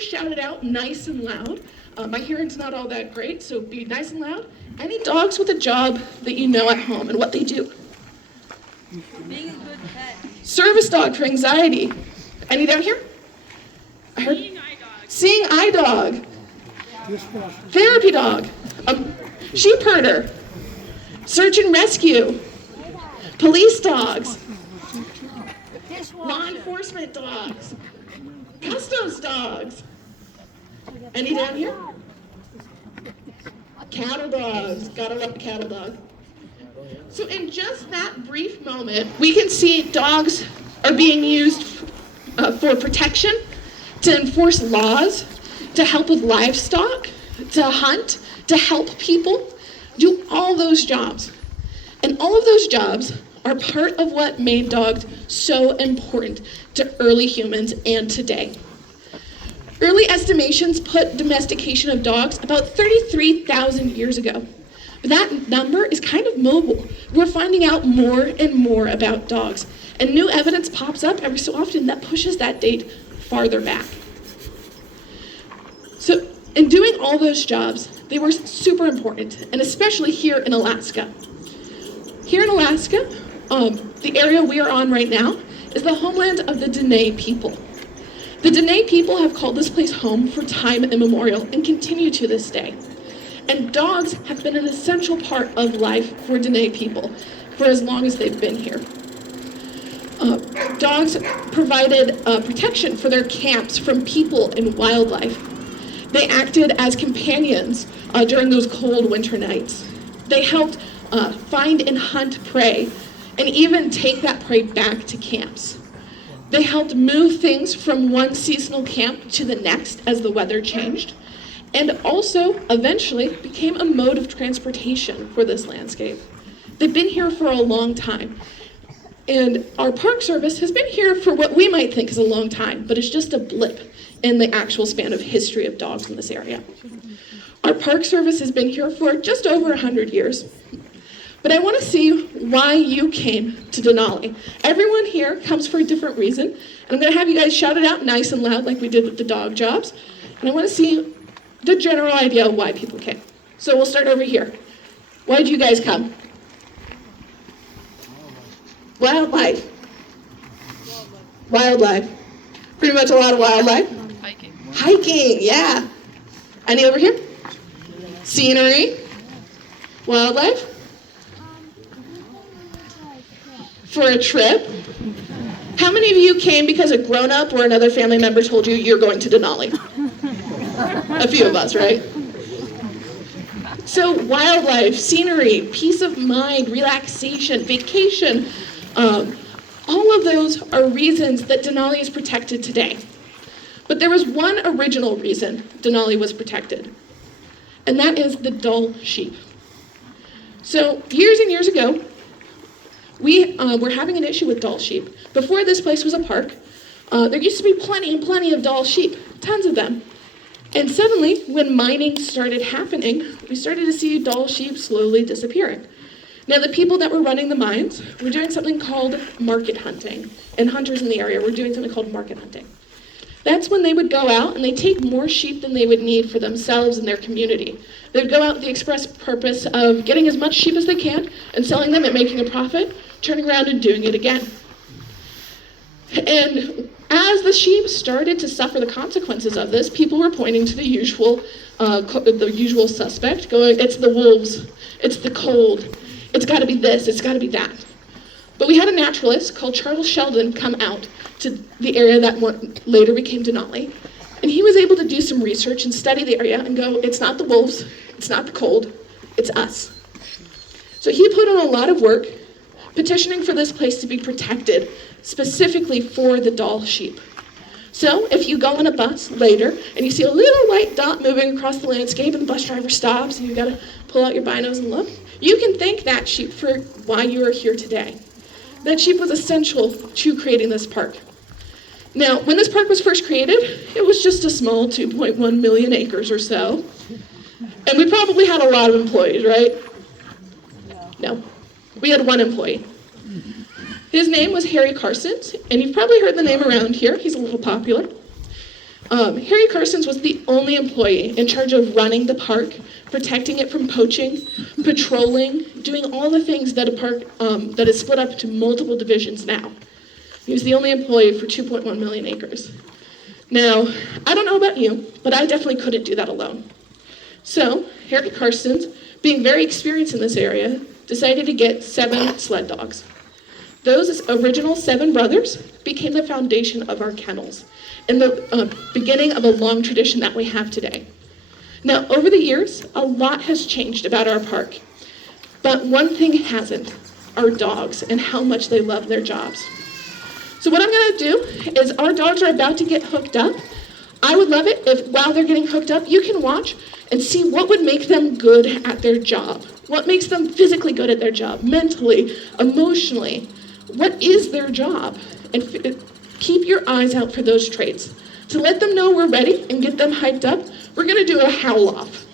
shout it out nice and loud. My hearing's not all that great, so be nice and loud. Any dogs with a job that you know at home and what they do? Being a good pet. Service dog for anxiety. Any down here? I heard. Seeing eye dog. Therapy dog. Sheep herder. Search and rescue. Police dogs. Law enforcement dogs. Customs dogs. Any down here? Cattle dogs. Gotta love the cattle dog. So in just that brief moment, we can see dogs are being used for protection, to enforce laws, to help with livestock, to hunt, to help people, do all those jobs. And all of those jobs are part of what made dogs so important to early humans and today. Early estimations put domestication of dogs about 33,000 years ago. But that number is kind of mobile. We're finding out more and more about dogs, and new evidence pops up every so often that pushes that date farther back. So in doing all those jobs, they were super important, and especially here in Alaska. Here in Alaska, the area we are on right now is the homeland of the Denali people. The Denali people have called this place home for time immemorial and continue to this day. And dogs have been an essential part of life for Denali people for as long as they've been here. Dogs provided protection for their camps from people and wildlife. They acted as companions during those cold winter nights. They helped find and hunt prey and even take that prey back to camps. They helped move things from one seasonal camp to the next as the weather changed, and also eventually became a mode of transportation for this landscape. They've been here for a long time, and our Park Service has been here for what we might think is a long time, but it's just a blip in the actual span of history of dogs in this area. Our Park Service has been here for just over 100 years. But I want to see why you came to Denali. Everyone here comes for a different reason, and I'm going to have you guys shout it out nice and loud like we did with the dog jobs. And I want to see the general idea of why people came. So we'll start over here. Why did you guys come? Wildlife. Wildlife. Pretty much a lot of wildlife. Hiking. Hiking, yeah. Any over here? Scenery. Wildlife. For a trip. How many of you came because a grown-up or another family member told you you're going to Denali? A few of us, right? So wildlife, scenery, peace of mind, relaxation, vacation, all of those are reasons that Denali is protected today. But there was one original reason Denali was protected, and that is the Dall sheep. So years and years ago, we were having an issue with Dall sheep. Before this place was a park, there used to be plenty and plenty of Dall sheep, tons of them. And suddenly, when mining started happening, we started to see Dall sheep slowly disappearing. Now, the people that were running the mines were doing something called market hunting, and hunters in the area were doing something called market hunting. That's when they would go out and they take more sheep than they would need for themselves and their community. They would go out with the express purpose of getting as much sheep as they can and selling them and making a profit, turning around and doing it again. And as the sheep started to suffer the consequences of this, people were pointing to the usual suspect, going, it's the wolves, it's the cold, it's got to be this, it's got to be that. But we had a naturalist called Charles Sheldon come out to the area that later became Denali, and he was able to do some research and study the area and go, it's not the wolves, it's not the cold, it's us. So he put in a lot of work petitioning for this place to be protected specifically for the Dall sheep. So if you go on a bus later and you see a little white dot moving across the landscape and the bus driver stops and you've got to pull out your binos and look, you can thank that sheep for why you are here today. That sheep was essential to creating this park. Now, when this park was first created, it was just a small 2.1 million acres or so. And we probably had a lot of employees, right? No. We had one employee. His name was Harry Carson, and you've probably heard the name around here. He's a little popular. Harry Carson's was the only employee in charge of running the park, protecting it from poaching, patrolling, doing all the things that a park that is split up into multiple divisions now. He was the only employee for 2.1 million acres. Now, I don't know about you, but I definitely couldn't do that alone. So, Harry Carson's, being very experienced in this area, decided to get 7 sled dogs. Those original 7 brothers became the foundation of our kennels and the beginning of a long tradition that we have today. Now, over the years, a lot has changed about our park, but one thing hasn't, our dogs and how much they love their jobs. So what I'm gonna do is our dogs are about to get hooked up. I would love it if while they're getting hooked up, you can watch and see what would make them good at their job. What makes them physically good at their job, mentally, emotionally. What is their job? And keep your eyes out for those traits. To let them know we're ready and get them hyped up, we're gonna do a howl off.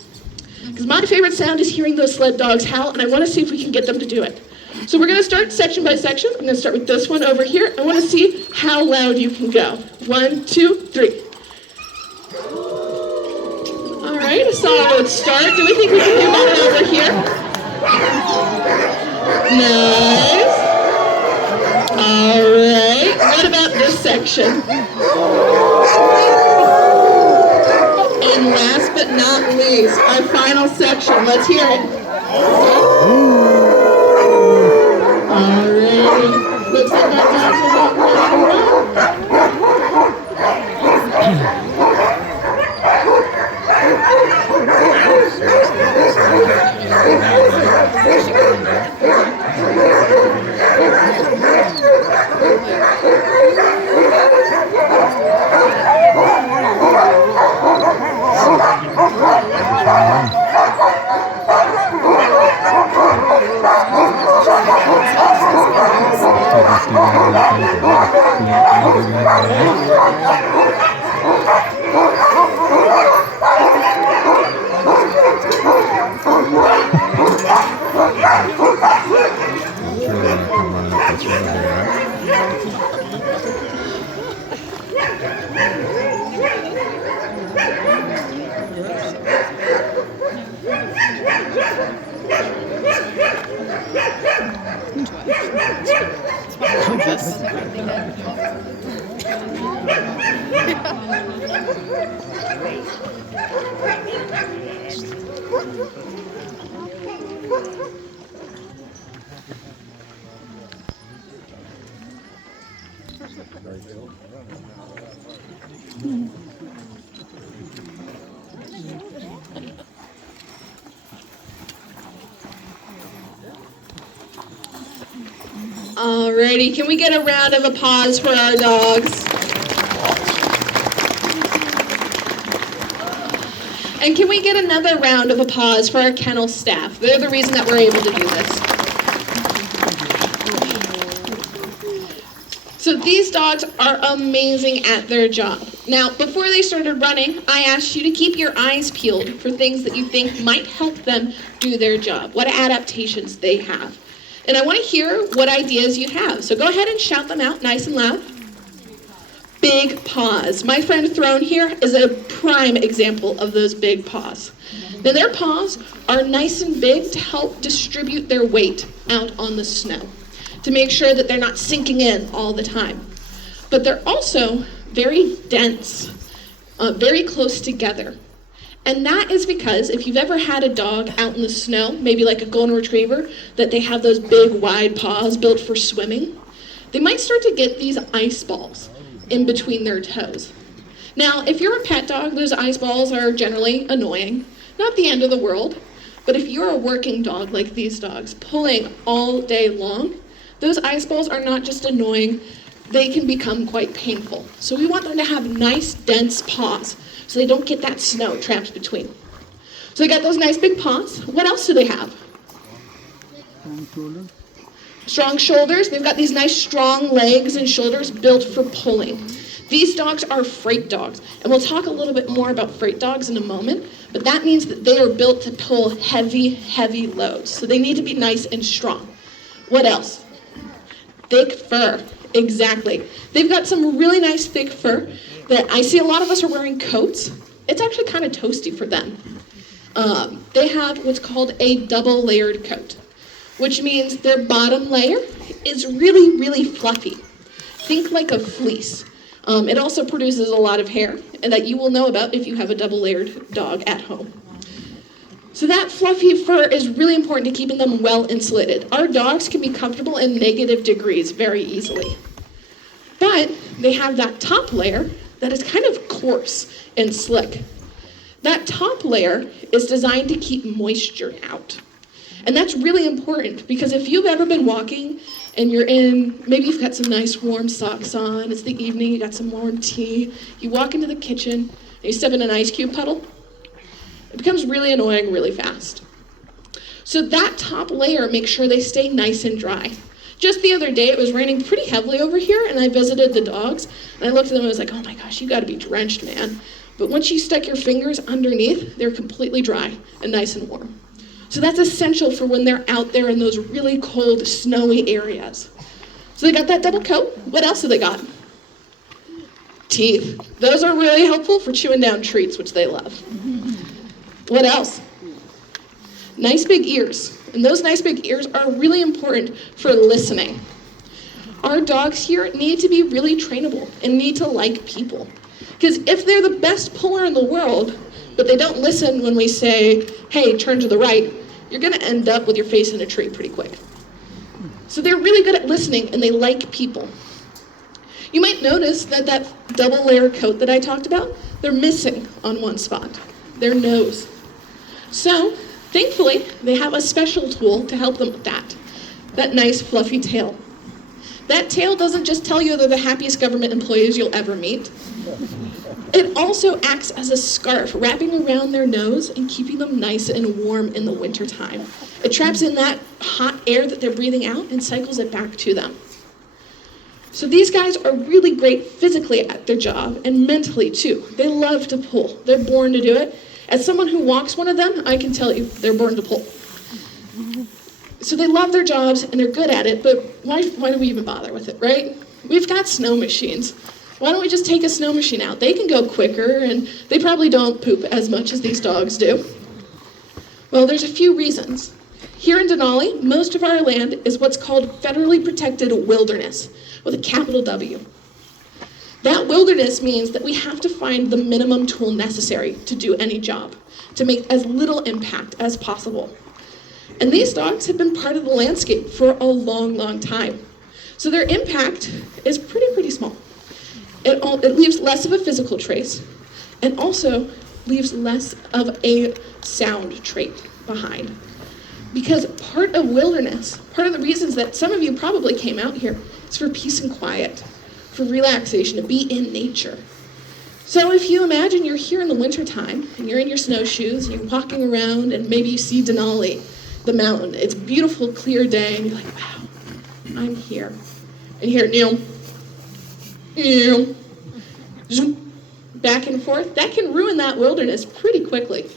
Because my favorite sound is hearing those sled dogs howl, and I wanna see if we can get them to do it. So we're gonna start section by section. I'm gonna start with this one over here. I wanna see how loud you can go. 1, 2, 3. All right, a solid start. Do we think we can do better over here? Nice. All right, what about this section? And last but not least, our final section. Let's hear it. All right, looks like our dogs are about ready to run. Alrighty, can we get a round of applause for our dogs? And can we get another round of applause for our kennel staff? They're the reason that we're able to do this. So these dogs are amazing at their job. Now, before they started running, I asked you to keep your eyes peeled for things that you think might help them do their job, what adaptations they have. And I want to hear what ideas you have. So go ahead and shout them out nice and loud. Big paws. My friend Throne here is a prime example of those big paws. Now their paws are nice and big to help distribute their weight out on the snow, to make sure that they're not sinking in all the time. But they're also very dense, very close together. And that is because if you've ever had a dog out in the snow, maybe like a golden retriever, that they have those big wide paws built for swimming, they might start to get these ice balls in between their toes. Now, if you're a pet dog, those ice balls are generally annoying, not the end of the world, but if you're a working dog like these dogs, pulling all day long, those ice balls are not just annoying, they can become quite painful. So we want them to have nice, dense paws, so they don't get that snow trapped between. So they got those nice big paws. What else do they have? Strong shoulders. They've got these nice strong legs and shoulders built for pulling. These dogs are freight dogs, and we'll talk a little bit more about freight dogs in a moment, but that means that they are built to pull heavy, heavy loads. So they need to be nice and strong. What else? Thick fur. Exactly. They've got some really nice thick fur. that I see a lot of us are wearing coats. It's actually kind of toasty for them. They have what's called a double layered coat, which means their bottom layer is really, really fluffy. Think like a fleece. It also produces a lot of hair, and that you will know about if you have a double layered dog at home. So that fluffy fur is really important to keeping them well insulated. Our dogs can be comfortable in negative degrees very easily. But they have that top layer that is kind of coarse and slick. That top layer is designed to keep moisture out. And that's really important because if you've ever been walking and maybe you've got some nice warm socks on, it's the evening, you got some warm tea, you walk into the kitchen, and you step in an ice cube puddle, it becomes really annoying really fast. So that top layer makes sure they stay nice and dry. Just the other day, it was raining pretty heavily over here, and I visited the dogs, and I looked at them and I was like, oh my gosh, you gotta be drenched, man. But once you stuck your fingers underneath, they're completely dry and nice and warm. So that's essential for when they're out there in those really cold, snowy areas. So they got that double coat. What else do they got? Teeth. Those are really helpful for chewing down treats, which they love. What else? Nice big ears. And those nice big ears are really important for listening. Our dogs here need to be really trainable and need to like people. Because if they're the best puller in the world, but they don't listen when we say, hey, turn to the right, you're gonna end up with your face in a tree pretty quick. So they're really good at listening and they like people. You might notice that that double layer coat that I talked about, they're missing on one spot, their nose. So, thankfully, they have a special tool to help them with that nice fluffy tail. That tail doesn't just tell you they're the happiest government employees you'll ever meet. It also acts as a scarf, wrapping around their nose and keeping them nice and warm in the wintertime. It traps in that hot air that they're breathing out and cycles it back to them. So these guys are really great physically at their job and mentally too. They love to pull. They're born to do it. As someone who walks one of them, I can tell you they're born to pull. So they love their jobs and they're good at it, but why do we even bother with it, right? We've got snow machines. Why don't we just take a snow machine out? They can go quicker and they probably don't poop as much as these dogs do. Well, there's a few reasons. Here in Denali, most of our land is what's called federally protected wilderness, with a capital W. That wilderness means that we have to find the minimum tool necessary to do any job, to make as little impact as possible. And these dogs have been part of the landscape for a long, long time. So their impact is pretty small. It leaves less of a physical trace and also leaves less of a sound trait behind. Because part of wilderness, part of the reasons that some of you probably came out here is for peace and quiet, for relaxation, to be in nature. So if you imagine you're here in the wintertime and you're in your snowshoes and you're walking around and maybe you see Denali, the mountain. It's a beautiful, clear day and you're like, wow, I'm here. And you hear, zoom, back and forth. That can ruin that wilderness pretty quickly.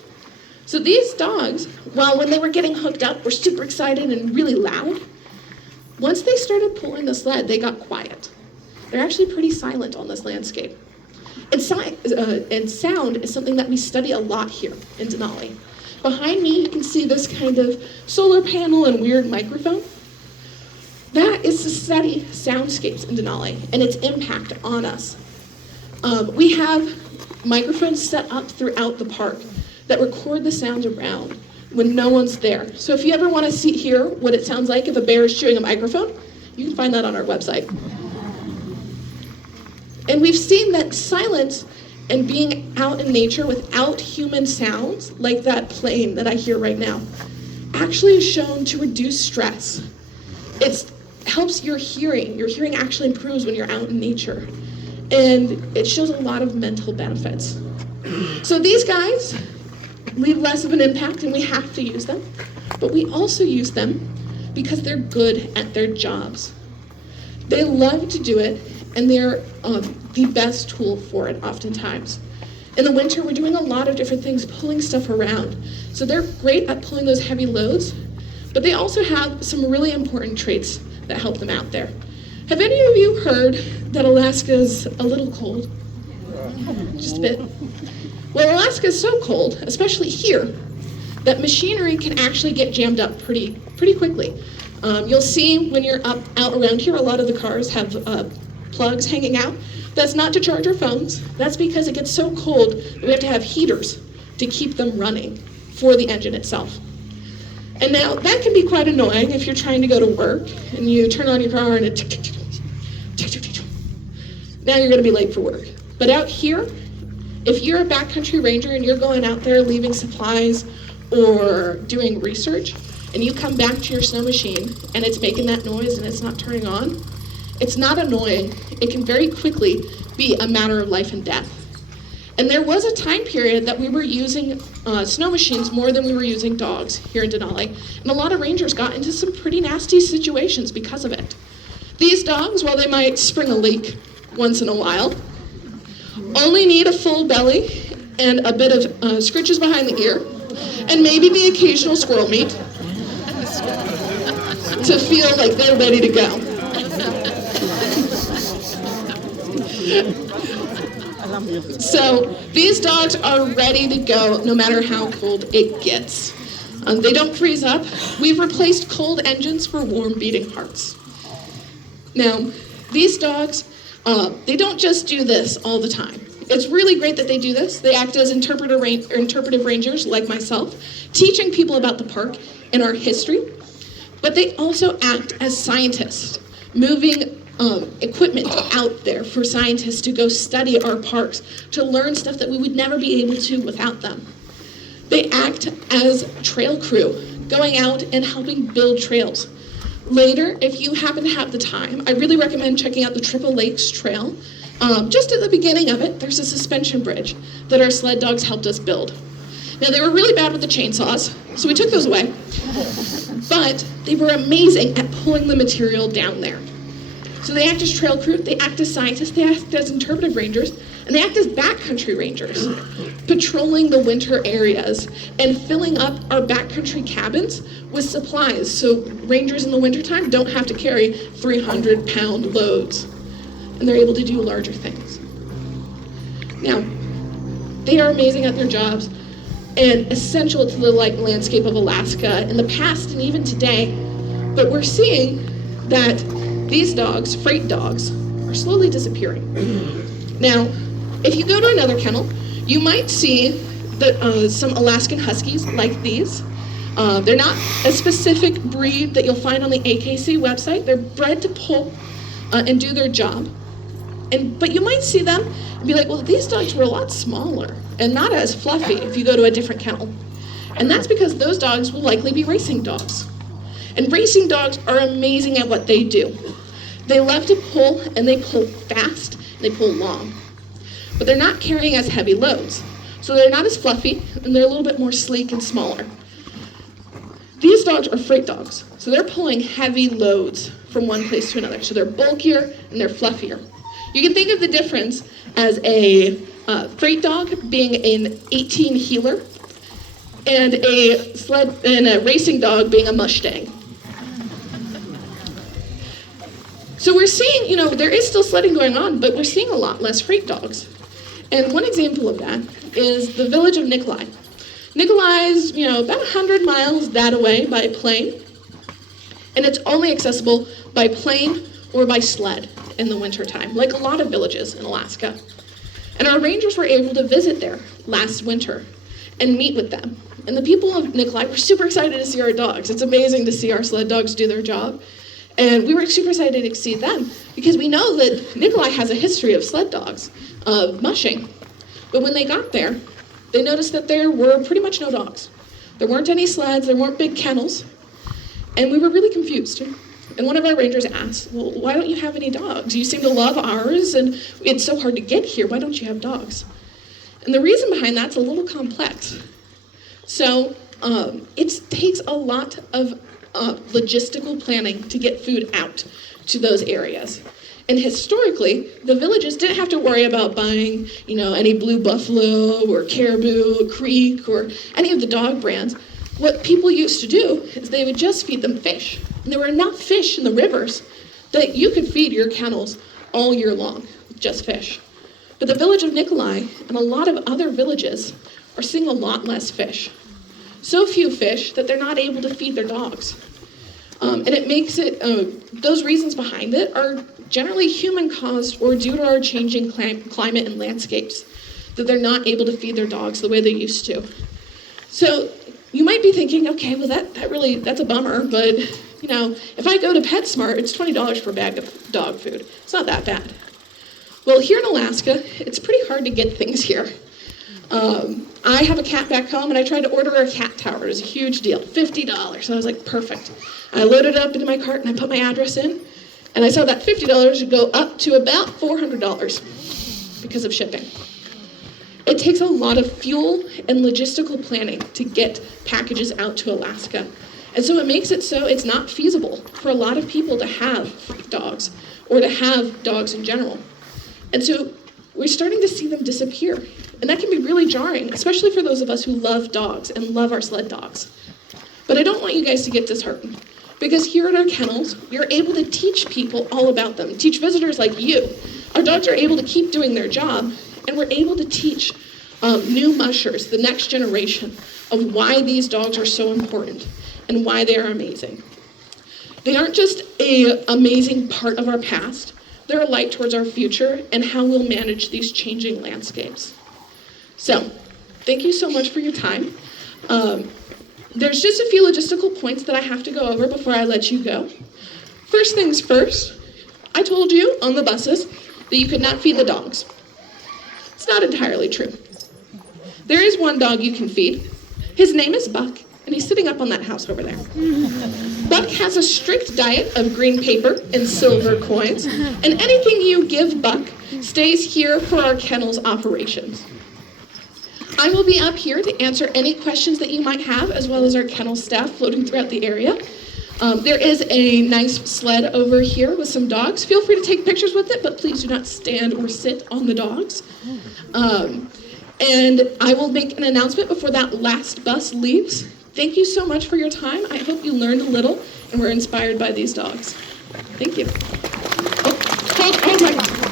So these dogs, when they were getting hooked up, were super excited and really loud. Once they started pulling the sled, they got quiet. They're actually pretty silent on this landscape. And sound is something that we study a lot here in Denali. Behind me, you can see this kind of solar panel and weird microphone. That is to study soundscapes in Denali and its impact on us. We have microphones set up throughout the park that record the sounds around when no one's there. So if you ever want to hear what it sounds like if a bear is chewing a microphone, you can find that on our website. And we've seen that silence and being out in nature without human sounds, like that plane that I hear right now, actually is shown to reduce stress. It helps your hearing. Your hearing actually improves when you're out in nature. And it shows a lot of mental benefits. So these guys leave less of an impact and we have to use them, but we also use them because they're good at their jobs. They love to do it and they're the best tool for it oftentimes. In the winter, we're doing a lot of different things, pulling stuff around. So they're great at pulling those heavy loads, but they also have some really important traits that help them out there. Have any of you heard that Alaska's a little cold? Just a bit. Well, Alaska is so cold, especially here, that machinery can actually get jammed up pretty quickly. You'll see when you're out around here, a lot of the cars have plugs hanging out. That's not to charge our phones. That's because it gets so cold that we have to have heaters to keep them running for the engine itself. And now that can be quite annoying if you're trying to go to work and you turn on your car and it now you're going to be late for work. But out here, if you're a backcountry ranger and you're going out there leaving supplies or doing research, and you come back to your snow machine and it's making that noise and it's not turning on, it's not annoying. It can very quickly be a matter of life and death. And there was a time period that we were using snow machines more than we were using dogs here in Denali, and a lot of rangers got into some pretty nasty situations because of it. These dogs, while they might spring a leak once in a while, only need a full belly and a bit of scritches behind the ear, and maybe the occasional squirrel meat to feel like they're ready to go. So these dogs are ready to go no matter how cold it gets. They don't freeze up. We've replaced cold engines for warm beating hearts. Now, these dogs, they don't just do this all the time. It's really great that they do this. They act as interpretive rangers like myself, teaching people about the park and our history. But they also act as scientists, moving equipment out there for scientists to go study our parks, to learn stuff that we would never be able to without them. They act as trail crew, going out and helping build trails. Later, if you happen to have the time, I really recommend checking out the Triple Lakes Trail. Just at the beginning of it, there's a suspension bridge that our sled dogs helped us build. Now, they were really bad with the chainsaws, so we took those away. But they were amazing at pulling the material down there. So they act as trail crew, they act as scientists, they act as interpretive rangers, and they act as backcountry rangers, patrolling the winter areas and filling up our backcountry cabins with supplies so rangers in the wintertime don't have to carry 300-pound loads, and they're able to do larger things. Now, they are amazing at their jobs and essential to the landscape of Alaska in the past and even today, but we're seeing that these dogs, freight dogs, are slowly disappearing. Now, if you go to another kennel, you might see that some Alaskan Huskies like these. They're not a specific breed that you'll find on the AKC website. They're bred to pull and do their job. But you might see them and be like, well, these dogs were a lot smaller and not as fluffy if you go to a different kennel. And that's because those dogs will likely be racing dogs. And racing dogs are amazing at what they do. They love to pull, and they pull fast, and they pull long. But they're not carrying as heavy loads. So they're not as fluffy, and they're a little bit more sleek and smaller. These dogs are freight dogs, so they're pulling heavy loads from one place to another. So they're bulkier, and they're fluffier. You can think of the difference as a freight dog being an 18 heeler, and a racing dog being a Mustang. So we're seeing, there is still sledding going on, but we're seeing a lot less freight dogs. And one example of that is the village of Nikolai. Nikolai is, about 100 miles that away by plane, and it's only accessible by plane or by sled in the wintertime, like a lot of villages in Alaska. And our rangers were able to visit there last winter and meet with them. And the people of Nikolai were super excited to see our dogs. It's amazing to see our sled dogs do their job. And we were super excited to see them because we know that Nikolai has a history of sled dogs, of mushing. But when they got there, they noticed that there were pretty much no dogs. There weren't any sleds, there weren't big kennels, and we were really confused. And one of our rangers asked, well, why don't you have any dogs? You seem to love ours, and it's so hard to get here. Why don't you have dogs? And the reason behind that's a little complex. So it takes a lot of logistical planning to get food out to those areas. And historically, the villages didn't have to worry about buying, any blue buffalo or caribou or creek or any of the dog brands. What people used to do is they would just feed them fish. And there were enough fish in the rivers that you could feed your kennels all year long with just fish. But the village of Nikolai and a lot of other villages are seeing a lot less fish. So few fish that they're not able to feed their dogs. And it makes it, those reasons behind it are generally human caused or due to our changing climate and landscapes, that they're not able to feed their dogs the way they used to. So you might be thinking, okay, well that's a bummer, but if I go to PetSmart, it's $20 for a bag of dog food. It's not that bad. Well, here in Alaska, it's pretty hard to get things here. I have a cat back home, and I tried to order a cat tower. It was a huge deal, $50. And I was like, perfect. I loaded it up into my cart, and I put my address in, and I saw that $50 would go up to about $400 because of shipping. It takes a lot of fuel and logistical planning to get packages out to Alaska. And so it makes it so it's not feasible for a lot of people to have dogs, or to have dogs in general. And so we're starting to see them disappear. And that can be really jarring, especially for those of us who love dogs and love our sled dogs. But I don't want you guys to get disheartened, because here at our kennels, we're able to teach people all about them, teach visitors like you. Our dogs are able to keep doing their job, and we're able to teach new mushers, the next generation, of why these dogs are so important and why they are amazing. They aren't just an amazing part of our past, they're a light towards our future and how we'll manage these changing landscapes. So, thank you so much for your time. There's just a few logistical points that I have to go over before I let you go. First things first, I told you on the buses that you could not feed the dogs. It's not entirely true. There is one dog you can feed. His name is Buck, and he's sitting up on that house over there. Buck has a strict diet of green paper and silver coins, and anything you give Buck stays here for our kennels operations. I will be up here to answer any questions that you might have, as well as our kennel staff floating throughout the area. There is a nice sled over here with some dogs. Feel free to take pictures with it, but please do not stand or sit on the dogs. And I will make an announcement before that last bus leaves. Thank you so much for your time. I hope you learned a little and were inspired by these dogs. Thank you. Oh my God.